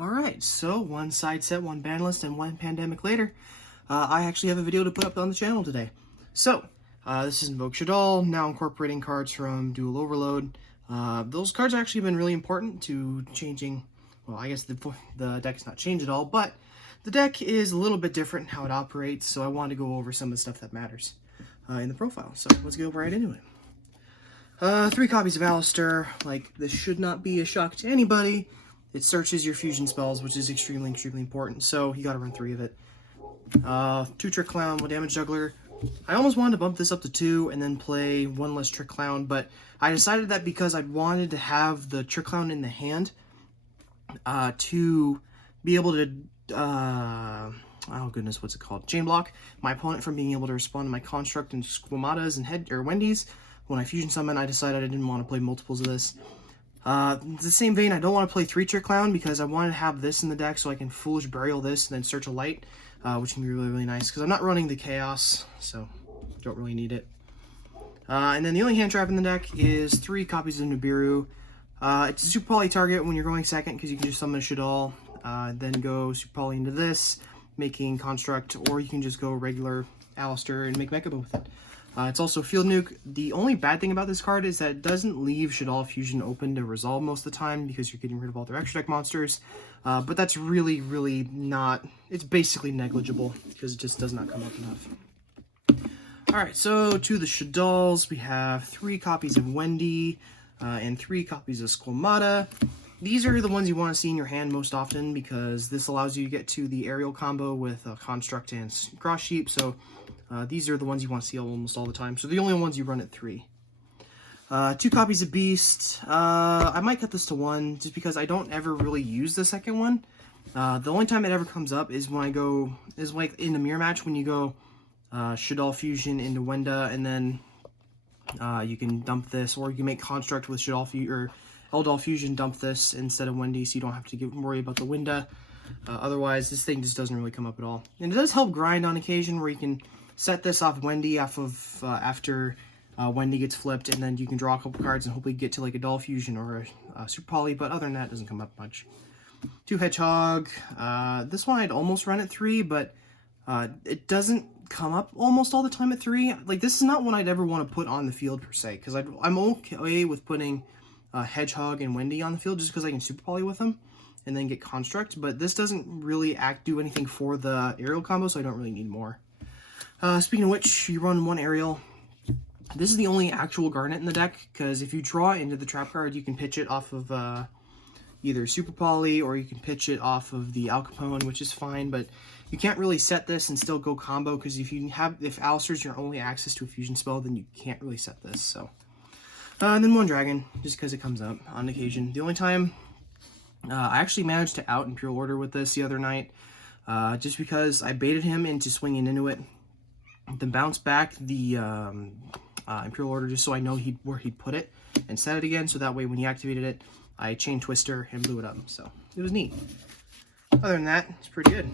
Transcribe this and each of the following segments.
Alright, so one side set, one ban list, and one pandemic later, I actually have a video to put up on the channel today. So, this is Invoked Shaddoll, now incorporating cards from Dual Overload. Those cards have actually been really important to changing, well, I guess the deck's not changed at all, but the deck is a little bit different in how it operates, so I wanted to go over some of the stuff that matters in the profile. So, let's go right into it. 3 copies of Alistair, like, this should not be a shock to anybody. It searches your fusion spells, which is extremely important, so you gotta run 3 of it. 2 Trick Clown, 1 Damage Juggler. I almost wanted to bump this up to 2 and then play 1 less Trick Clown, but I decided that because I wanted to have the Trick Clown in the hand to be able to, oh goodness, what's it called? Chain block my opponent from being able to respond to my Construct and Squamatas and Wendy's. When I fusion summon, I decided I didn't want to play multiples of this. The same vein, I don't want to play 3 Trick Clown because I want to have this in the deck so I can Foolish Burial this and then Search a Light, which can be really nice because I'm not running the Chaos, so don't really need it. And then the only hand trap in the deck is 3 copies of Nibiru. It's a Super Poly target when you're going second because you can just summon a Shaddoll, then go Super Poly into this, making Construct, or you can just go regular Alistair and make Mechaba with it. It's also Field Nuke. The only bad thing about this card is that it doesn't leave Shaddoll Fusion open to resolve most of the time because you're getting rid of all their extra deck monsters. But that's really not... It's basically negligible because it just does not come up enough. Alright, so to the Shaddolls, we have 3 copies of Wendy and 3 copies of Squamata. These are the ones you want to see in your hand most often because this allows you to get to the aerial combo with Construct and Cross Sheep, so these are the ones you want to see almost all the time. So the only ones you run at 3. 2 copies of Beast. I might cut this to 1 just because I don't ever really use the second one. The only time it ever comes up is when I go, is like in the mirror match when you go Shaddoll Fusion into Wenda and then you can dump this, or you can make Construct with Shaddoll Fusion or Eldol Fusion, dump this instead of Wendy so you don't have to worry about the Wenda. Otherwise, this thing just doesn't really come up at all. And it does help grind on occasion where you can set this off Wendy off of after Wendy gets flipped, and then you can draw a couple cards and hopefully get to like a Doll Fusion or a Super Poly, but other than that, it doesn't come up much. 2 Hedgehog. This one I'd almost run at 3, but it doesn't come up almost all the time at 3. Like, this is not one I'd ever want to put on the field per se, because I'm okay with putting Hedgehog and Wendy on the field just because I can Super Poly with them and then get Construct, but this doesn't really do anything for the aerial combo, so I don't really need more. Speaking of which, you run 1 aerial. This is the only actual Garnet in the deck, because if you draw into the trap card, you can pitch it off of either Super Poly, or you can pitch it off of the Al Capone, which is fine, but you can't really set this and still go combo, because if Alistair's your only access to a fusion spell, then you can't really set this, so. And then 1 Dragon, just because it comes up on occasion. The only time I actually managed to out Imperial Order with this the other night, just because I baited him into swinging into it, then bounce back the Imperial Order just so I know where he'd put it, and set it again, so that way when he activated it, I Chain Twister and blew it up, so it was neat. Other than that, it's pretty good.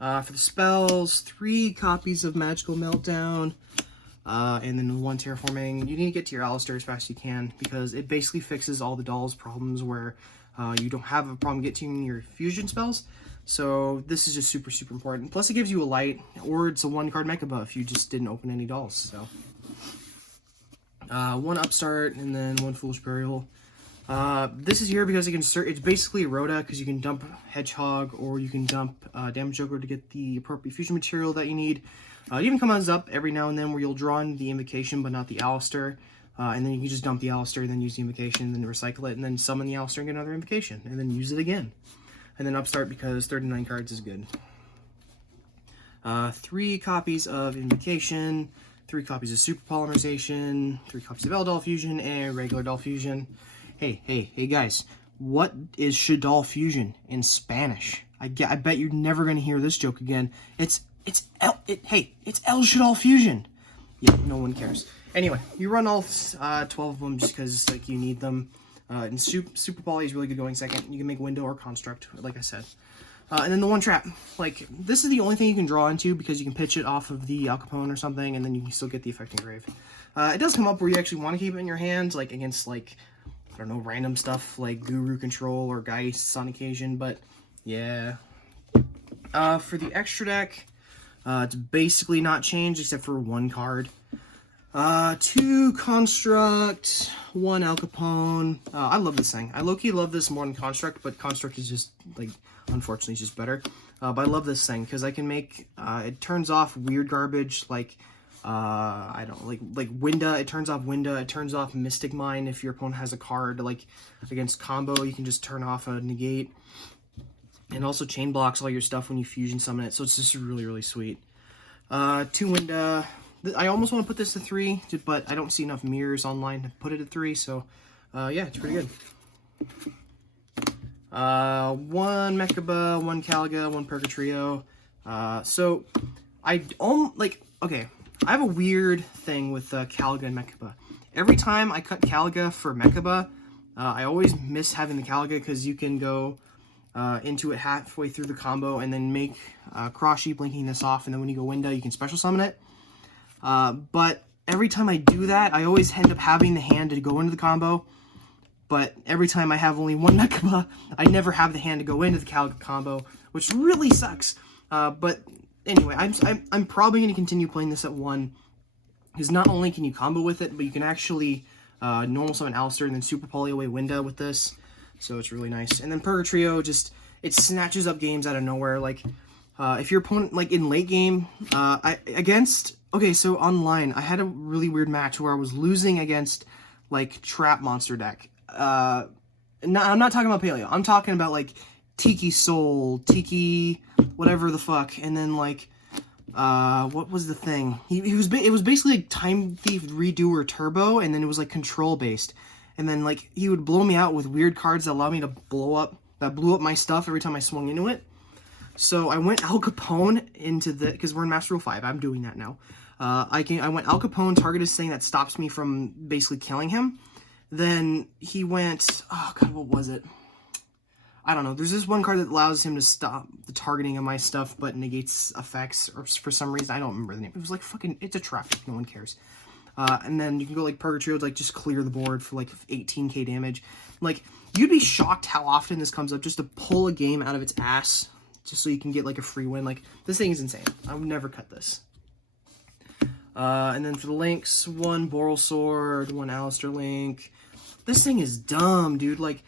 For the spells, 3 copies of Magical Meltdown, and then 1 Terraforming. You need to get to your Alistair as fast as you can, because it basically fixes all the Doll's problems where you don't have a problem getting your fusion spells. So this is just super important. Plus it gives you a light, or it's a 1-card Mechaba if you just didn't open any Dolls. So 1 Upstart and then 1 Foolish Burial. This is here because it can it's basically a Rhoda, because you can dump Hedgehog or you can dump Damage Juggler to get the appropriate fusion material that you need. It even comes up every now and then where you'll draw in the Invocation but not the Alistair, and then you can just dump the Alistair and then use the Invocation, then recycle it, and then summon the Alistair and get another Invocation, and then use it again. And then Upstart because 39 cards is good. 3 copies of Invocation, 3 copies of Super Polymerization, 3 copies of Eldol Fusion, and regular Doll Fusion. Hey guys, what is Shaddoll Fusion in Spanish? I bet you're never going to hear this joke again. It's El Shaddoll Fusion. Yeah, no one cares. Anyway, you run all 12 of them just because like you need them. And Super Poly is really good going second. You can make Window or Construct, like I said. And then the 1 Trap. Like, this is the only thing you can draw into because you can pitch it off of the Al Capone or something, and then you can still get the Effect Engrave. It does come up where you actually want to keep it in your hand, like against like I don't know, random stuff like Guru Control or Geists on occasion, but yeah. For the extra deck, it's basically not changed except for one card. 2 Construct, 1 Al Capone. I love this thing. I low-key love this more than Construct, but Construct is just, like, unfortunately, it's just better. But I love this thing, because I can make, it turns off weird garbage, like, I don't, like Winda, it turns off Winda, it turns off Mystic Mine if your opponent has a card, like, against combo, you can just turn off a negate. And also chain blocks all your stuff when you fusion summon it, so it's just really, really sweet. 2 Winda. I almost want to put this to 3, but I don't see enough mirrors online to put it at 3, so yeah, it's pretty good. 1 Mechaba, 1 Caliga, 1 Purgatrio. So okay, I have a weird thing with Caliga and Mechaba. Every time I cut Caliga for Mechaba, I always miss having the Caliga because you can go into it halfway through the combo and then make Cross-Sheep linking this off, and then when you go Winda, you can special summon it. But every time I do that, I always end up having the hand to go into the combo. But every time I have only 1 Mechaba, I never have the hand to go into the Caliga combo, which really sucks. But anyway, I'm probably going to continue playing this at 1, because not only can you combo with it, but you can actually normal summon Alistair and then super poly away Winda with this. So it's really nice. And then Purgatrio, just, it snatches up games out of nowhere. Like, if your opponent, like, in late game, okay, so online, I had a really weird match where I was losing against, like, Trap Monster deck. I'm not talking about Paleo. I'm talking about, like, Tiki Soul, Tiki whatever the fuck, and then, like, what was the thing? It was basically like Time Thief Redoer Turbo, and then it was, like, control-based. And then, like, he would blow me out with weird cards that allowed me to blew up my stuff every time I swung into it. So I went Al Capone into the, because we're in Master Rule 5, I'm doing that now. I went Al Capone, target his thing that stops me from basically killing him. Then he went, oh god, what was it? I don't know. There's this one card that allows him to stop the targeting of my stuff, but negates effects, or for some reason, I don't remember the name. It was like fucking, it's a traffic, no one cares. And then you can go like Purgatrio, like just clear the board for like 18k damage. Like, you'd be shocked how often this comes up just to pull a game out of its ass, just so you can get like a free win. Like, this thing is insane. I would never cut this. And then for the links, 1 Boral Sword, 1 Alistair Link. This thing is dumb, dude. Like,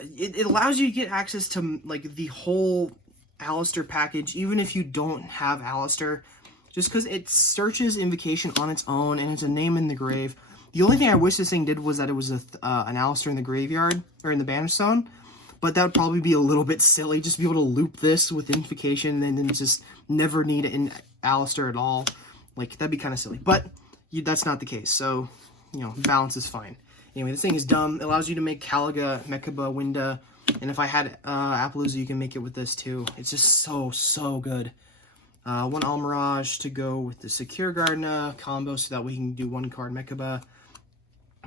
it allows you to get access to, like, the whole Alistair package, even if you don't have Alistair, just because it searches Invocation on its own, and it's a name in the grave. The only thing I wish this thing did was that it was an Alistair in the graveyard, or in the Banish Zone, but that would probably be a little bit silly, just be able to loop this with Invocation, and then just never need an Alistair at all. Like, that'd be kind of silly, but that's not the case, so, you know, balance is fine. Anyway, this thing is dumb. It allows you to make Caliga, Mechaba, Winda, and if I had Appaloosa, you can make it with this too. It's just so good. 1 Almirage to go with the Secure Gardena combo, so that we can do 1 card Mechaba.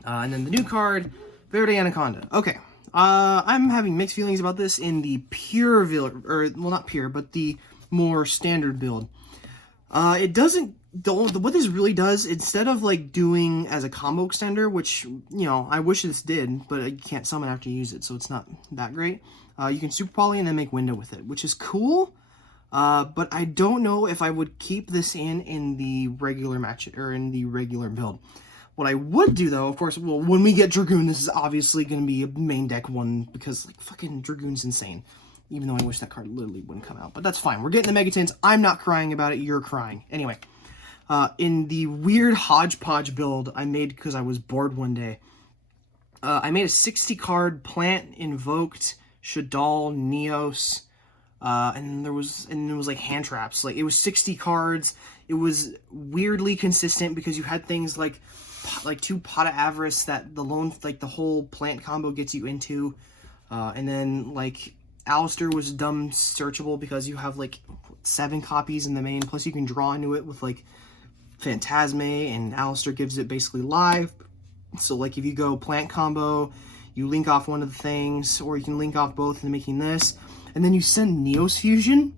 And then the new card, Verde Anaconda. Okay, I'm having mixed feelings about this in the pure build, or, well, not pure, but the more standard build. It doesn't, what this really does, instead of, like, doing as a combo extender, which, you know, I wish this did, but you can't summon after you use it, so it's not that great. You can Super Poly and then make Winda with it, which is cool, but I don't know if I would keep this in the regular match, or in the regular build. What I would do, though, of course, well, when we get Dragoon, this is obviously going to be a main deck one, because, like, fucking Dragoon's insane. Even though I wish that card literally wouldn't come out. But that's fine. We're getting the Megatins. I'm not crying about it. You're crying. Anyway, in the weird hodgepodge build I made because I was bored one day, I made a 60-card Plant, Invoked, Shaddoll, Neos, and it was like hand traps. Like, it was 60 cards. It was weirdly consistent because you had things like 2 Pot of Avarice that the whole plant combo gets you into, and then, like, Alistair was dumb searchable because you have, like, 7 copies in the main, plus you can draw into it with, like, Phantasme, and Alistair gives it basically live. So, like, if you go plant combo, you link off one of the things, or you can link off both into making this, and then you send Neos Fusion,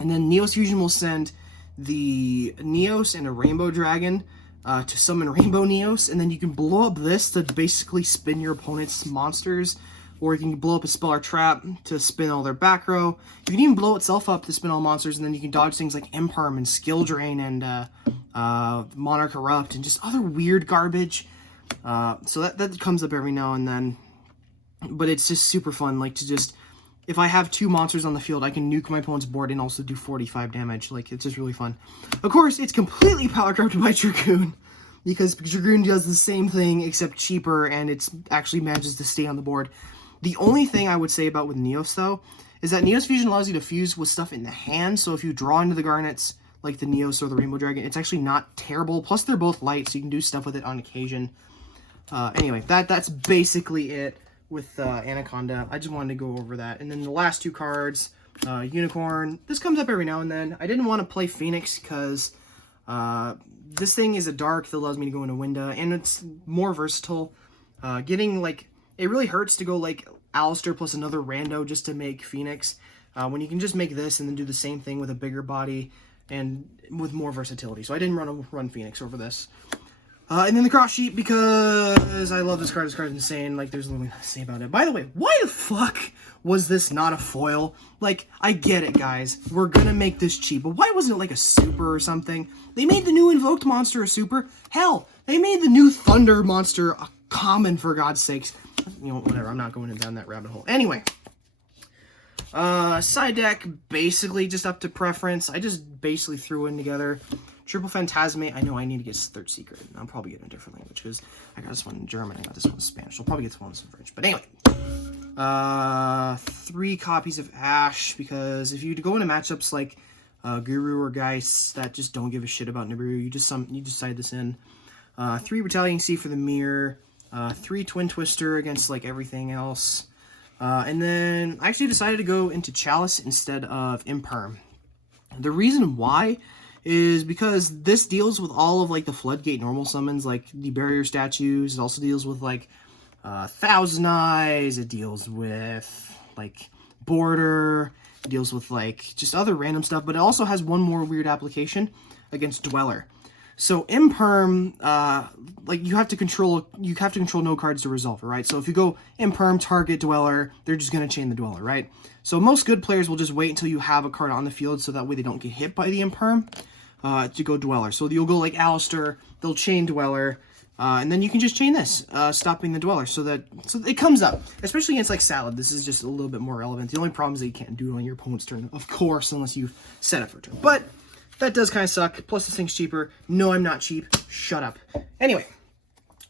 and then Neos Fusion will send the Neos and a Rainbow Dragon, to summon Rainbow Neos, and then you can blow up this to basically spin your opponent's monsters, or you can blow up a spell or trap to spin all their back row. You can even blow itself up to spin all monsters, and then you can dodge things like Imperm and Skill Drain and Monarch Erupt and just other weird garbage. So that comes up every now and then, but it's just super fun, like, to just, if I have 2 monsters on the field, I can nuke my opponent's board and also do 45 damage. Like, it's just really fun. Of course, it's completely power corrupted by Dragoon, because Dragoon does the same thing, except cheaper, and it actually manages to stay on the board. The only thing I would say about with Neos, though, is that Neos Fusion allows you to fuse with stuff in the hand, so if you draw into the Garnets, like the Neos or the Rainbow Dragon, it's actually not terrible. Plus, they're both light, so you can do stuff with it on occasion. Anyway, that's basically it with Anaconda. I just wanted to go over that. And then the last 2 cards, Unicorn. This comes up every now and then. I didn't want to play Phoenix because this thing is a dark that allows me to go into Winda, and it's more versatile. Getting, like, it really hurts to go, like, Alistair plus another rando just to make Phoenix, when you can just make this and then do the same thing with a bigger body and with more versatility. So I didn't run Phoenix over this. And then the cross sheet, because I love this card. This card is insane. Like, there's nothing to say about it. By the way, why the fuck was this not a foil? Like, I get it, guys. We're gonna make this cheap, but why wasn't it like a super or something? They made the new Invoked monster a super. Hell, they made the new Thunder monster a common, for God's sakes. You know, whatever. I'm not going down that rabbit hole. Anyway. Side deck, basically just up to preference. I just basically threw in together Triple Phantasmate. I know I need to get Third Secret. I'll probably get a different language, because I got this one in German, I got this one in Spanish. I'll probably get this one in French. But anyway, 3 copies of Ash, because if you go into matchups like Guru or Geist that just don't give a shit about Nibiru, you just side this in. 3 Retaliating Sea for the Mirror. 3 Twin Twister against, like, everything else. And then I actually decided to go into Chalice instead of Imperm. The reason why is because this deals with all of, like, the Floodgate normal summons, like the Barrier Statues. It also deals with, like, Thousand Eyes. It deals with, like, Border. It deals with, like, just other random stuff. But it also has one more weird application against Dweller. So Imperm, like, you have to control no cards to resolve it, right? So if you go Imperm, target Dweller, they're just going to chain the Dweller, right? So most good players will just wait until you have a card on the field, so that way they don't get hit by the Imperm, to go Dweller. So you'll go like Alistair, they'll chain Dweller, and then you can just chain this, stopping the Dweller, so it comes up. Especially against, like, Salad, this is just a little bit more relevant. The only problem is that you can't do it on your opponent's turn, of course, unless you've set it for a turn. But that does kind of suck. Plus, this thing's cheaper. No, I'm not cheap. Shut up. Anyway,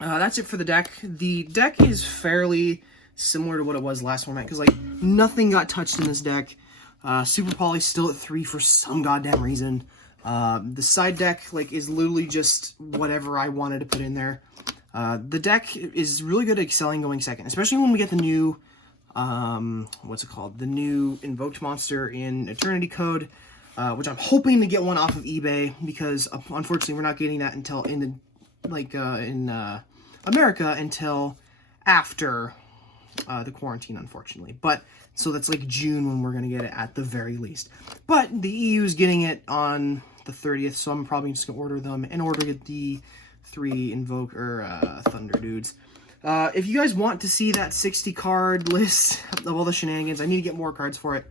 that's it for the deck. The deck is fairly similar to what it was last format, because, like, nothing got touched in this deck. Super Poly's still at 3 for some goddamn reason. The side deck, like, is literally just whatever I wanted to put in there. The deck is really good at excelling going second, especially when we get the new, what's it called? The new Invoked monster in Eternity Code. Which I'm hoping to get one off of eBay, because unfortunately we're not getting that until in America until after the quarantine, unfortunately. But so that's like June when we're gonna get it at the very least. But the EU is getting it on the 30th, so I'm probably just gonna order them and order the 3 Thunder dudes. If you guys want to see that 60 card list of all the shenanigans, I need to get more cards for it.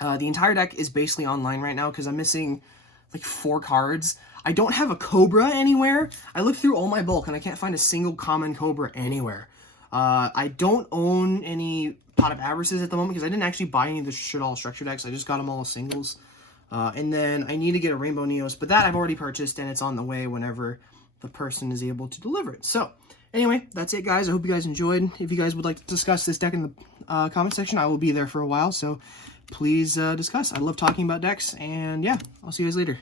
The entire deck is basically online right now because I'm missing like 4 cards. I don't have a Cobra anywhere. I looked through all my bulk and I can't find a single common Cobra anywhere. I don't own any Pot of Avarices at the moment because I didn't actually buy any of the Shaddoll structure decks. I just got them all as singles. And then I need to get a Rainbow Neos, but that I've already purchased and it's on the way whenever the person is able to deliver it. So anyway, that's it, guys. I hope you guys enjoyed. If you guys would like to discuss this deck in the comment section, I will be there for a while. So please discuss. I love talking about decks, and yeah, I'll see you guys later.